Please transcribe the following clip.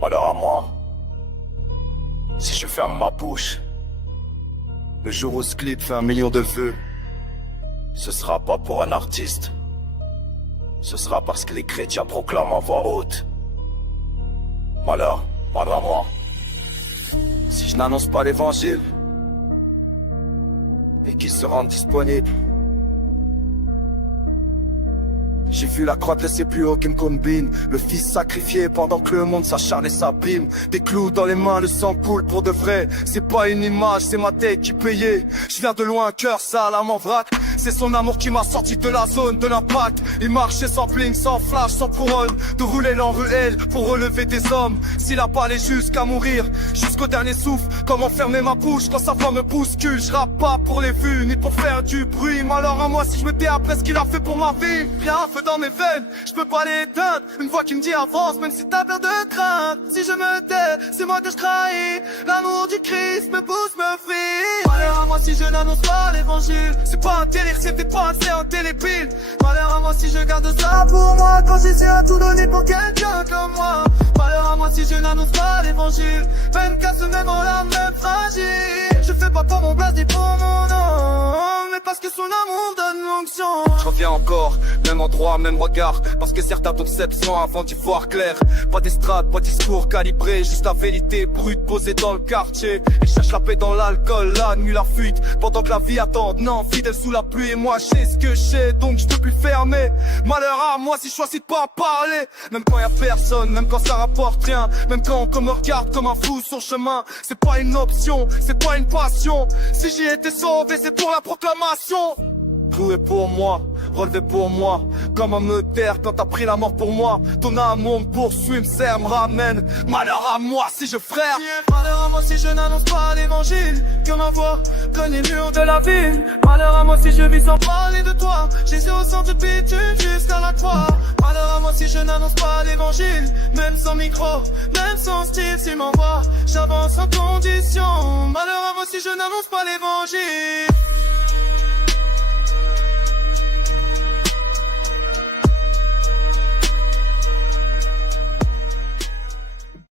Malheur à moi, si je ferme ma bouche, le jour où ce clip fait 1 million de vues, ce sera pas pour un artiste, ce sera parce que les chrétiens proclament en voix haute. Malheur à moi, si je n'annonce pas l'évangile et qu'il se rende disponible. J'ai vu la croix de ses plus hauts qui me combine. Le fils sacrifié pendant que le monde s'acharne et s'abîme. Des clous dans les mains, le sang coule pour de vrai. C'est pas une image, c'est ma tête qui payait. Je viens de loin, un cœur sale, âme en vrac. C'est son amour qui m'a sorti de la zone de l'impact. Il marchait sans bling, sans flash, sans couronne. De rouler l'enruelle pour relever des hommes. S'il a pas allé jusqu'à mourir, jusqu'au dernier souffle. Comment fermer ma bouche quand sa voix me bouscule. Je rappe pas pour les vues, ni pour faire du bruit. Malheur à moi si je me tais après ce qu'il a fait pour ma vie. Rien feu dans mes veines, je peux pas l'éteindre. Une voix qui me dit avance, même si t'as peur de crainte. Si je me tais, c'est moi que je trahis. L'amour du Christ me pousse, me frie. Malheur à moi si je n'annonce pas l'évangile. C'est pas un délire, c'est peut-être pas c'est un télépile. Malheur à moi si je garde ça pour moi. Quand j'essaie à tout donner pour quelqu'un comme moi. Malheur à moi si je n'annonce pas l'évangile. 24 semaines en l'âme même fragile. Je fais pas pour mon blase ni pour mon nom, mais parce que son amour donne l'onction. Je reviens encore, même endroit, même regard. Parce que certains t'obsèdent sans avant d'y voir clair. Pas d'estrade, pas de discours calibré. Juste la vérité brute posée dans le quartier. Et cherche la paix dans l'alcool, la nuit la fuite. Pendant que la vie attend, non, fidèle sous la pluie. Et moi je sais ce que je sais, donc je peux plus fermer. Malheur à moi si je choisis de pas parler. Même quand y a personne, même quand ça rapporte rien. Même quand on me regarde comme un fou sur chemin. C'est pas une option, c'est pas une passion. Si j'y étais sauvé, c'est pour la proclamation. Cloué pour moi, relevé pour moi. Comme un meurtre quand t'as pris la mort pour moi. Ton amour me poursuit, me sert, me ramène. Malheur à moi si je frère. Malheur à moi si je n'annonce pas l'évangile. Que ma voix cogne les murs de la ville. Malheur à moi si je vis sans parler de toi. Jésus au centre du bitume jusqu'à la croix. Malheur à moi si je n'annonce pas l'évangile. Même sans micro, même sans style. S'il m'envoie, j'avance sans condition. Malheur à moi si je n'annonce pas l'évangile.